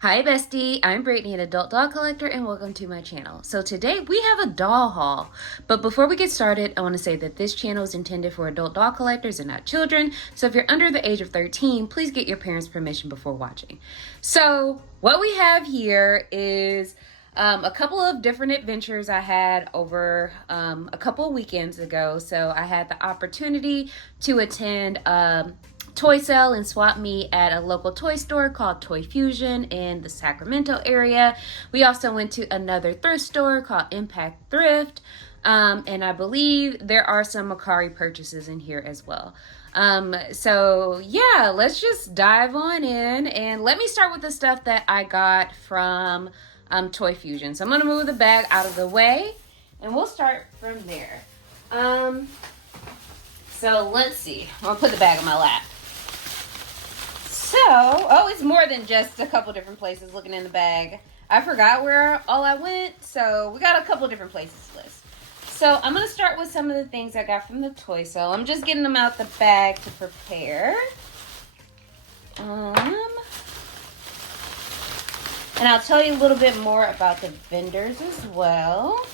Hi bestie, I'm Brittany, an adult doll collector, and welcome to my channel. So today we have a doll haul, but before we get started, I want to say that this channel is intended for adult doll collectors and not children. So if you're under the age of 13, please get your parents' permission before watching. So what we have here is a couple of different adventures I had over a couple of weekends ago. So I had the opportunity to attend toy sale and swap meet at a local toy store called Toy Fusion in the Sacramento area. We also went to another thrift store called Impact Thrift, and I believe there are some Mercari purchases in here as well. So yeah, let's just dive on in, and let me start with the stuff that I got from Toy Fusion. So I'm gonna move the bag out of the way, and we'll start from there. So let's see. I'm gonna put the bag on my lap. So, it's more than just a couple different places looking in the bag. I forgot where all I went, so we got a couple different places to list. So, I'm going to start with some of the things I got from the toy sale. I'm just getting them out the bag to prepare. And I'll tell you a little bit more about the vendors as well.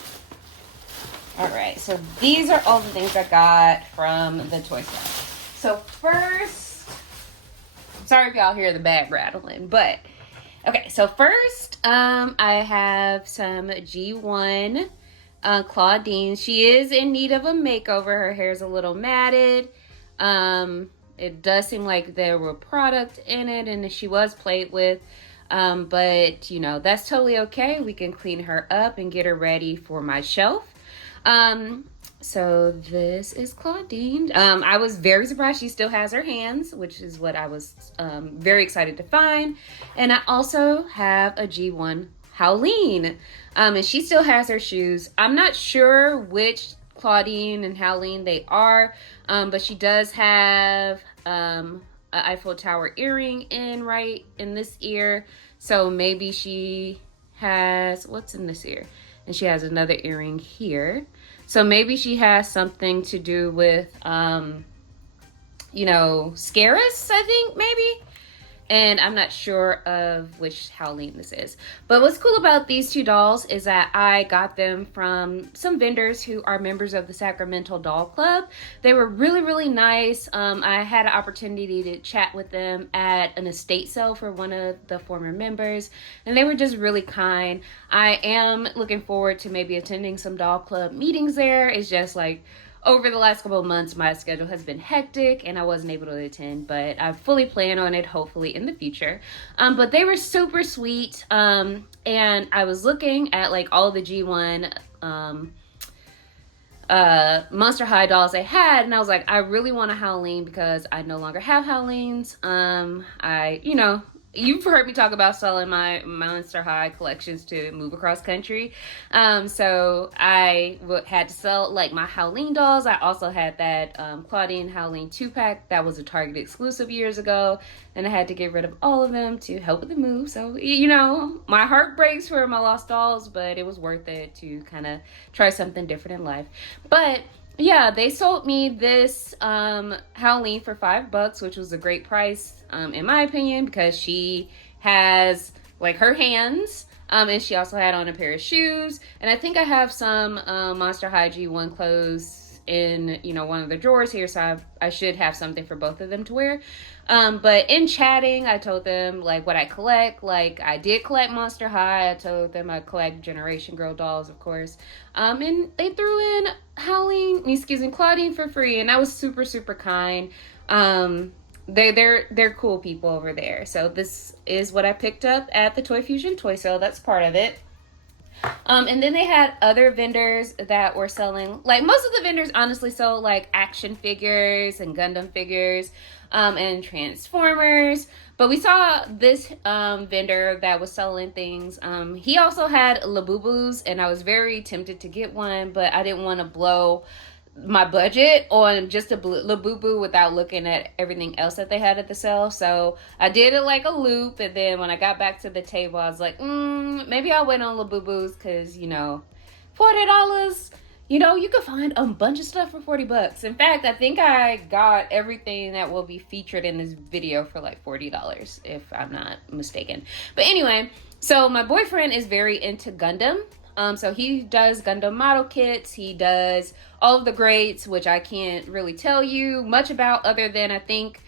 Alright, so these are all the things I got from the toy sale. So, first, sorry if y'all hear the bag rattling, but okay, so first I have some G1 Claudine. She is in need of a makeover. Her hair's a little matted. It does seem like there were product in it and she was played with, but you know, that's totally okay. We can clean her up and get her ready for my shelf. So this is Claudine. I was very surprised she still has her hands, which is what I was very excited to find. And I also have a G1 Howleen, and she still has her shoes. I'm not sure which Claudine and Howleen they are, but she does have an Eiffel Tower earring right in this ear. So maybe she has, what's in this ear? And she has another earring here. So maybe she has something to do with, you know, Scaris, I think, maybe. And I'm not sure of which Howleen this is. But what's cool about these two dolls is that I got them from some vendors who are members of the Sacramento Doll Club. They were really, really nice. I had an opportunity to chat with them at an estate sale for one of the former members. And they were just really kind. I am looking forward to maybe attending some Doll Club meetings there. It's just like, over the last couple of months, my schedule has been hectic and I wasn't able to attend, but I fully plan on it, hopefully in the future. But they were super sweet. And I was looking at like all the G1 Monster High dolls they had, and I was like, I really want a Howleen because I no longer have Howleens. You know, you've heard me talk about selling my Monster High collections to move across country. So I had to sell like my Howleen dolls. I also had that Claudine Howleen 2-pack that was a Target exclusive years ago. And I had to get rid of all of them to help with the move. So, you know, my heart breaks for my lost dolls, but it was worth it to kind of try something different in life. But yeah, they sold me this Howleen for $5, which was a great price in my opinion, because she has like her hands, and she also had on a pair of shoes. And I think I have some Monster High G1 clothes in, you know, one of the drawers here, so I should have something for both of them to wear. But in chatting, I told them like what I collect. Like I did collect Monster High. I told them I collect Generation Girl dolls, of course. And they threw in Claudine for free, and that was super, super kind. They're cool people over there. So this is what I picked up at the Toy Fusion toy sale. That's part of it. And then they had other vendors that were selling, like most of the vendors honestly sold like action figures and Gundam figures, and Transformers. But we saw this vendor that was selling things. He also had Labubus, and I was very tempted to get one, but I didn't want to blow my budget on just a Labubu without looking at everything else that they had at the sale. So I did it like a loop, and then when I got back to the table, I was like, maybe I'll wait on Labubus because, you know, $40, you know, you can find a bunch of stuff for 40 bucks. In fact, I think I got everything that will be featured in this video for like $40, if I'm not mistaken. But anyway, so my boyfriend is very into Gundam. So he does Gundam model kits. He does all of the grades, which I can't really tell you much about other than I think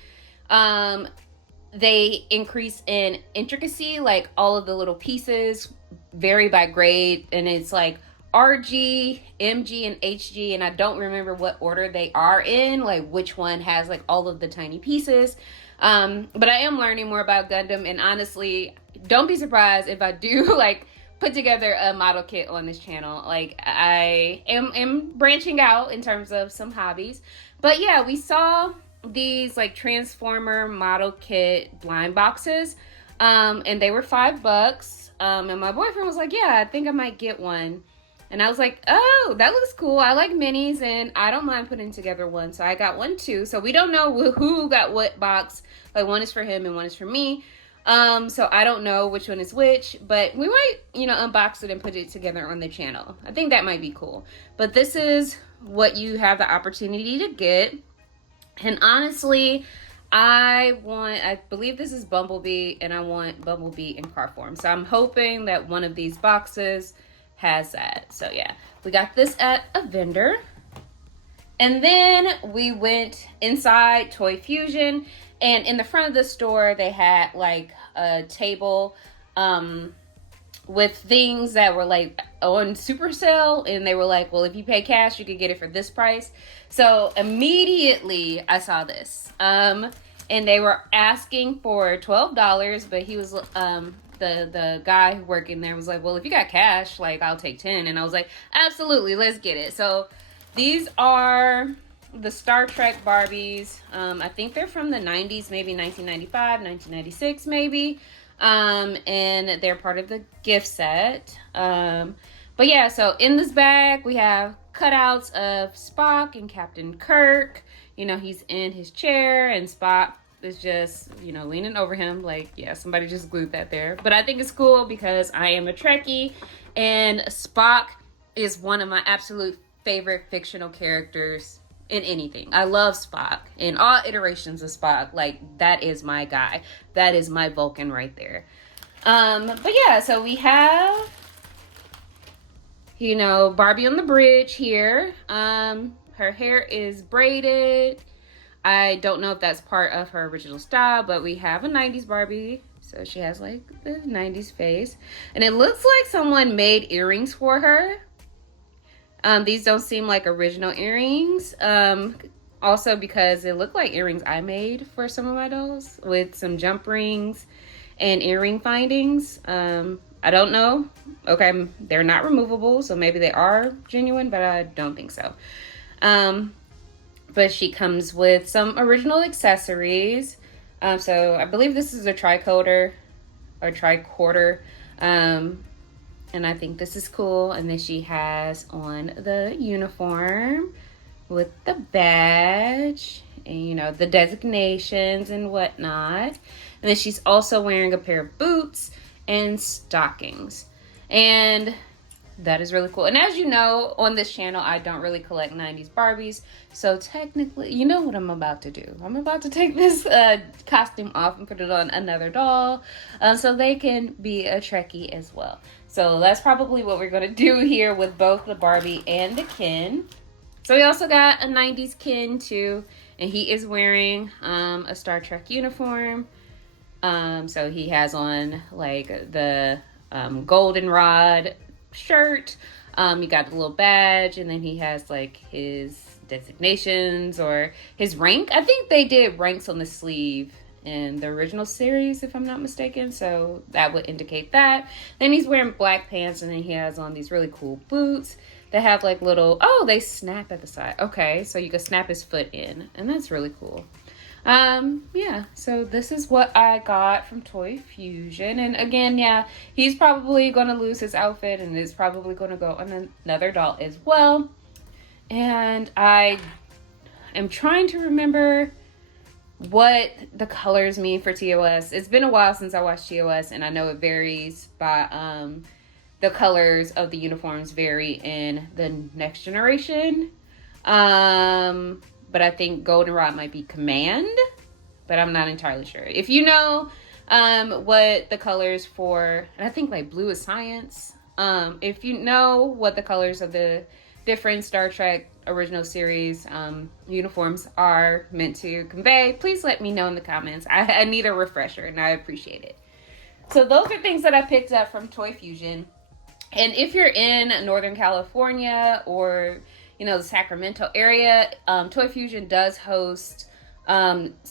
they increase in intricacy, like all of the little pieces vary by grade, and it's like RG, MG, and HG, and I don't remember what order they are in, like which one has like all of the tiny pieces. But I am learning more about Gundam, and honestly, don't be surprised if I do like put together a model kit on this channel. Like I am branching out in terms of some hobbies. But yeah, we saw these like Transformer model kit blind boxes, and they were $5. And my boyfriend was like, yeah, I think I might get one. And I was like, oh, that looks cool. I like minis and I don't mind putting together one. So I got one too. So we don't know who got what box. Like one is for him and one is for me. So I don't know which one is which, but we might, you know, unbox it and put it together on the channel. I think that might be cool. But this is what you have the opportunity to get. And honestly, I believe this is Bumblebee, and I want Bumblebee in car form. So I'm hoping that one of these boxes has that. So yeah, we got this at a vendor. And then we went inside Toy Fusion, and in the front of the store, they had like a table with things that were like on super sale, and they were like, well, if you pay cash, you could get it for this price. So immediately I saw this, and they were asking for $12, but he was the guy working there was like, well, if you got cash, like I'll take 10. And I was like, absolutely, let's get it. So these are the Star Trek Barbies. I think they're from the 90s, maybe 1995, 1996 maybe. And they're part of the gift set. But yeah, so in this bag we have cutouts of Spock and Captain Kirk. You know, he's in his chair and Spock is just, you know, leaning over him. Like, yeah, somebody just glued that there. But I think it's cool because I am a Trekkie, and Spock is one of my absolute favorite fictional characters in anything. I love Spock in all iterations of Spock. Like, that is my guy. That is my Vulcan right there. But yeah, so we have, you know, Barbie on the bridge here. Her hair is braided. I don't know if that's part of her original style, but we have a 90s Barbie. So she has like the 90s face. And it looks like someone made earrings for her. These don't seem like original earrings. Also because it looked like earrings I made for some of my dolls with some jump rings and earring findings. I don't know. Okay, they're not removable, so maybe they are genuine, but I don't think so. But she comes with some original accessories. So I believe this is a tricorder or tricorder. And I think this is cool. And then she has on the uniform with the badge and, you know, the designations and whatnot. And then she's also wearing a pair of boots and stockings. And that is really cool. And as you know, on this channel, I don't really collect 90s Barbies. So technically, you know what I'm about to do. I'm about to take this costume off and put it on another doll so they can be a Trekkie as well. So that's probably what we're going to do here with both the Barbie and the Ken. So we also got a 90s Ken too. And he is wearing a Star Trek uniform. So he has on like the goldenrod shirt. He got a little badge, and then he has like his designations or his rank. I think they did ranks on the sleeve in the original series, if I'm not mistaken, so that would indicate that. Then he's wearing black pants, and then he has on these really cool boots that have like little, oh, they snap at the side. Okay, so you can snap his foot in, and that's really cool. Yeah, so this is what I got from Toy Fusion. And again, yeah, he's probably going to lose his outfit, and it's probably going to go on another doll as well. And I am trying to remember what the colors mean for TOS. It's been a while since I watched TOS, and I know it varies by the colors of the uniforms vary in the next generation. But I think goldenrod might be command, but I'm not entirely sure. If you know what the colors for, and I think like blue is science. If you know what the colors of the different Star Trek original series uniforms are meant to convey, please let me know in the comments. I need a refresher and I appreciate it. So those are things that I picked up from Toy Fusion. And if you're in Northern California or, you know, the Sacramento area, Toy Fusion does host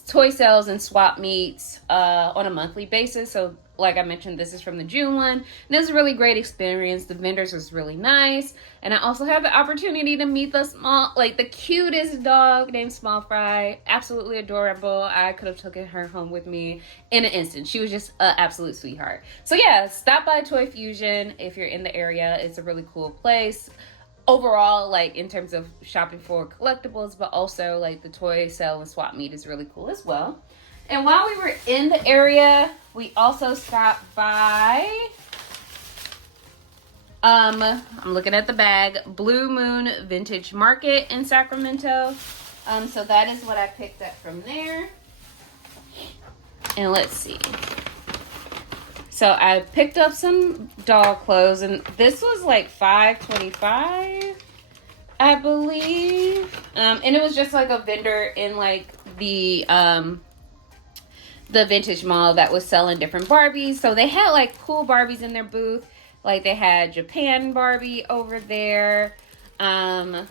toy sales and swap meets on a monthly basis. So like I mentioned, this is from the June one, and it was a really great experience. The vendors was really nice, and I also had the opportunity to meet the cutest dog named Small Fry. Absolutely adorable. I could have taken her home with me in an instant. She was just an absolute sweetheart. So yeah, stop by Toy Fusion if you're in the area. It's a really cool place overall, like in terms of shopping for collectibles, but also like the toy sale and swap meet is really cool as well. And while we were in the area, we also stopped by, I'm looking at the bag, Blue Moon Vintage Market in Sacramento. So that is what I picked up from there. And let's see. So I picked up some dog clothes, and this was like $5.25, I believe. And it was just like a vendor in like the vintage mall that was selling different Barbies. So they had like cool Barbies in their booth. Like they had Japan Barbie over there. And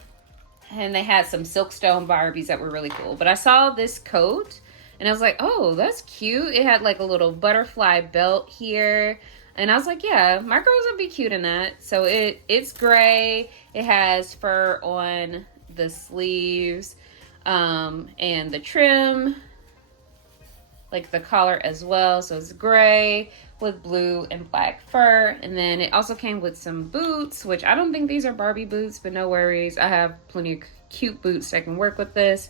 they had some Silkstone Barbies that were really cool. But I saw this coat and I was like, oh, that's cute. It had like a little butterfly belt here. And I was like, yeah, my girls would be cute in that. So it's gray. It has fur on the sleeves and the trim, like the collar as well. So it's gray with blue and black fur. And then it also came with some boots, which I don't think these are Barbie boots, but no worries. I have plenty of cute boots that can work with this.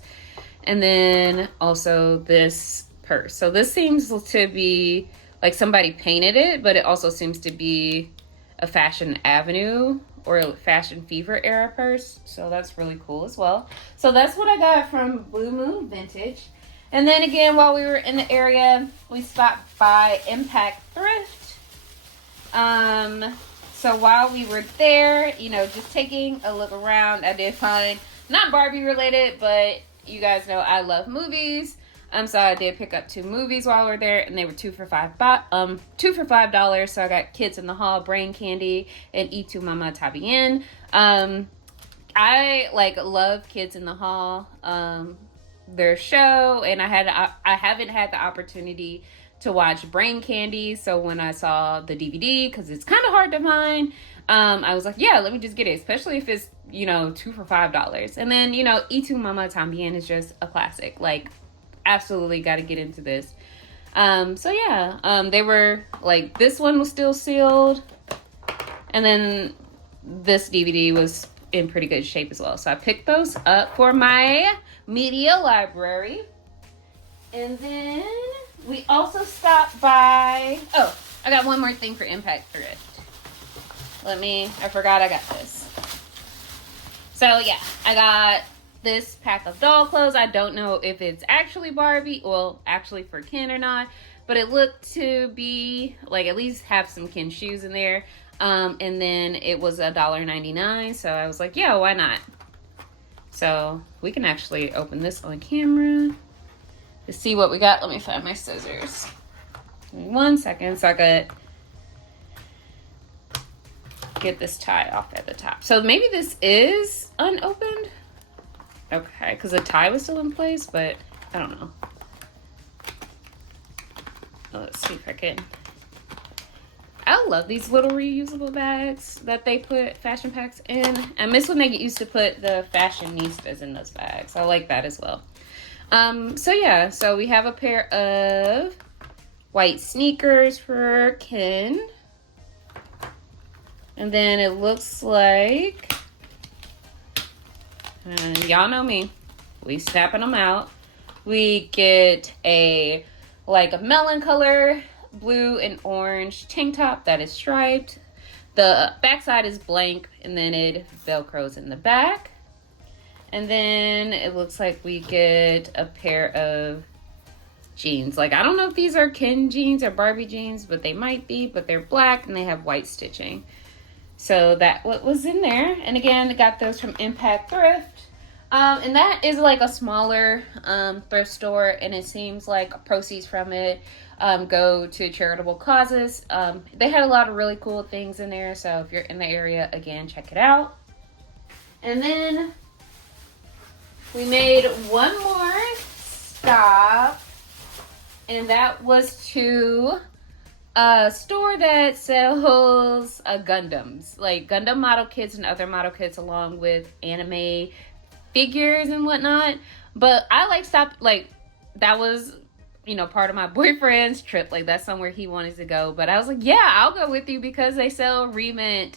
And then also this purse. So this seems to be like somebody painted it, but it also seems to be a Fashion Avenue or a Fashion Fever era purse. So that's really cool as well. So that's what I got from Blue Moon Vintage. And then again, while we were in the area, we stopped by Impact Thrift. So while we were there, you know, just taking a look around, I did find, not Barbie related, but you guys know I love movies. So I did pick up 2 movies while we were there, and they were two for $5. So I got Kids in the Hall, Brain Candy, and Y Tu Mama Está Bien. I like love Kids in the Hall, their show, and I haven't had the opportunity to watch Brain Candy. So when I saw the DVD, because it's kind of hard to find, I was like, yeah, let me just get it, especially if it's, you know, 2 for $5. And then, you know, Y Tu Mama Está Bien is just a classic. Like, absolutely got to get into this. So yeah, they were like, this one was still sealed, and then this DVD was in pretty good shape as well. So I picked those up for my media library. And then we also stopped by, oh, I got one more thing for Impact Thrift. I forgot I got this. So yeah, I got this pack of doll clothes. I don't know if it's actually Barbie, well, actually for Ken or not, but it looked to be like at least have some Ken shoes in there. And then it was $1.99, so I was like, yeah, why not? So we can actually open this on camera to see what we got. Let me find my scissors. Give me 1 second so I could get this tie off at the top. So maybe this is unopened. Okay, because the tie was still in place, but I don't know. Let's see if I can. I love these little reusable bags that they put fashion packs in. I miss when they used to put the fashionistas in those bags. I like that as well. So yeah, so we have a pair of white sneakers for Ken. And then it looks like, and y'all know me, we snapping them out. We get a melon color blue and orange tank top that is striped. The backside is blank, and then it velcros in the back. And then it looks like we get a pair of jeans. Like, I don't know if these are Ken jeans or Barbie jeans, but they might be, but they're black and they have white stitching. So that what was in there. And again, I got those from Impact Thrift. And that is like a smaller thrift store, and it seems like proceeds from it go to charitable causes. They had a lot of really cool things in there, so if you're in the area, again, check it out. And then we made one more stop, and that was to a store that sells Gundams, like Gundam model kits and other model kits, along with anime figures and whatnot. But I that was, you know, part of my boyfriend's trip. Like, that's somewhere he wanted to go, but I was like, yeah, I'll go with you because they sell remint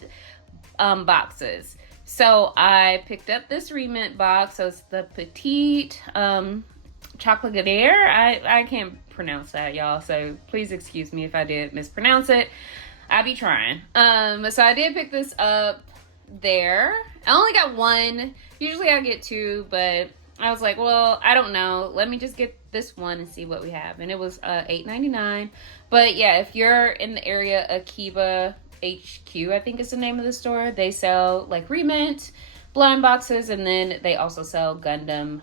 boxes. So I picked up this remint box. So it's the Petite Chocolate Ganaire. I can't pronounce that, y'all, so please excuse me if I did mispronounce it. I be trying. So I did pick this up there. I only got one. Usually I get two, but I was like, well, I don't know, let me just get this one and see what we have. And it was $8.99. But yeah, if you're in the area, Akiba HQ, I think is the name of the store, they sell like remint blind boxes, and then they also sell Gundam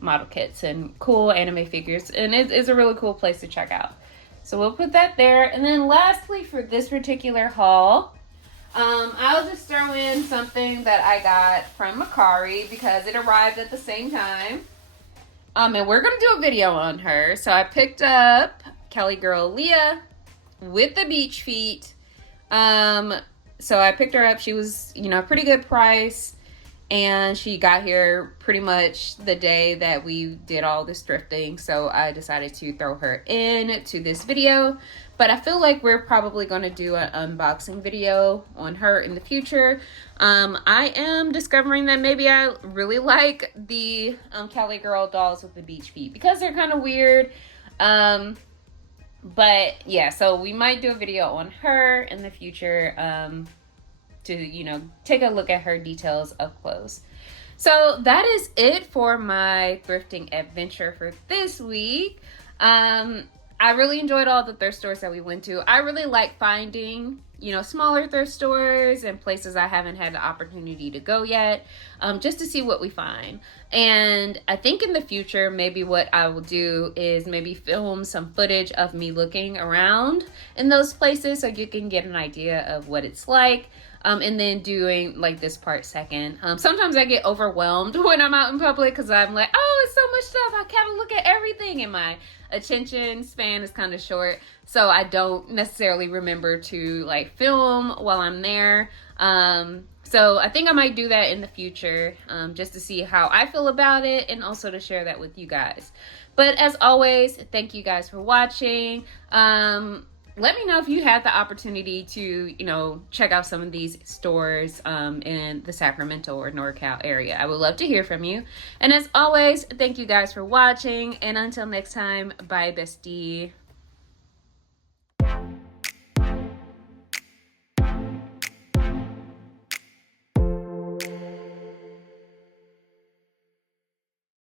model kits and cool anime figures, and it's a really cool place to check out. So we'll put that there. And then lastly, for this particular haul, I'll just throw in something that I got from Mercari because it arrived at the same time. And we're gonna do a video on her. So I picked up Kelly Girl Leah with the beach feet. So I picked her up. She was, you know, a pretty good price, and she got here pretty much the day that we did all this thrifting. So I decided to throw her in to this video. But I feel like we're probably going to do an unboxing video on her in the future. I am discovering that maybe I really like the Cali Girl dolls with the beach feet because they're kind of weird. But yeah, so we might do a video on her in the future to, you know, take a look at her details up close. So that is it for my thrifting adventure for this week. I really enjoyed all the thrift stores that we went to. I really like finding, you know, smaller thrift stores and places I haven't had the opportunity to go yet, just to see what we find. And I think in the future, maybe what I will do is maybe film some footage of me looking around in those places so you can get an idea of what it's like. And then doing like this part second. Sometimes I get overwhelmed when I'm out in public because I'm like, oh, it's so much stuff. I gotta look at everything, and my attention span is kind of short. So I don't necessarily remember to like film while I'm there. So I think I might do that in the future, just to see how I feel about it and also to share that with you guys. But as always, thank you guys for watching. Let me know if you had the opportunity to, you know, check out some of these stores in the Sacramento or NorCal area. I would love to hear from you. And as always, thank you guys for watching. And until next time, bye, bestie.